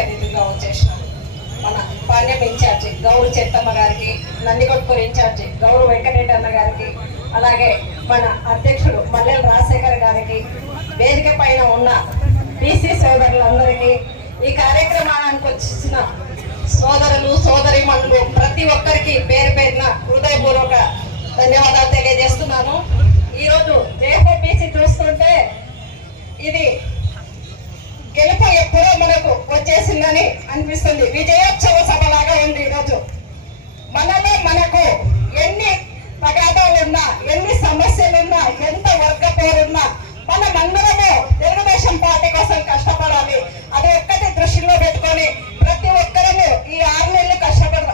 అతిథిగా వచ్చేసినారు. మన పాణ్యం ఇన్ఛార్జి గౌరు చెత్తమ్మ గారికి నందికొట్కూరు ఇన్ఛార్జి గౌరు వెంకటరెడ్డి అన్న గారికి అలాగే మన అధ్యక్షుడు మల్లెల రాజశేఖర్ గారికి వేదిక పైన ఉన్న బీసీ సోదరులందరికీ ఈ కార్యక్రమానికి వచ్చిన సోదరులు సోదరి ప్రతి ఒక్కరికి పేరు పేరున హృదయపూర్వక ధన్యవాదాలు తెలియజేస్తున్నాను. ఈరోజు జేహోబీసీ చూస్తుంటే ఇది గెలుపు ఎప్పుడో మనకు వచ్చేసిందని అనిపిస్తుంది. విజయోత్సవ సభలాగా ఉంది ఈరోజు. మనలో మనకు ఎన్ని తగాదాలున్నా ఎన్ని సమస్యలున్నా ఎంత వర్గ పేరున్నా మనం అందరము తెలుగుదేశం పార్టీ కోసం కష్టపడాలి. అది ఒక్కటి దృష్టిలో పెట్టుకొని ప్రతి ఒక్కరము ఈ ఆరు నెలలు కష్టపడ